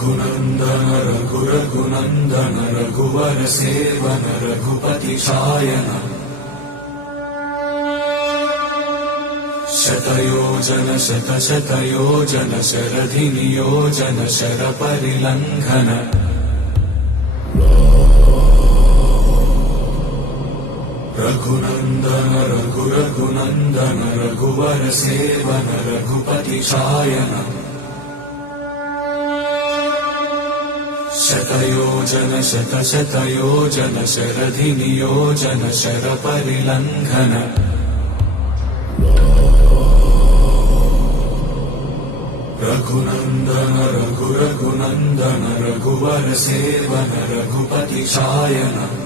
रघुनन्दन रघुरघुनन्दन रघुवर seven Raghupati Shayan शतयोजन शतशतयोजन शरधि नियोजन शरपरिलङ्घन रघुनन्दन रघुरघुनन्दन रघुवर seven Raghupati Shayan शतयोजन शतशतयोजन शरधि नियोजन शरपरिलङ्घन रघुनन्दन रघुरघुनन्दन रघुवर seven Raghupati Shayan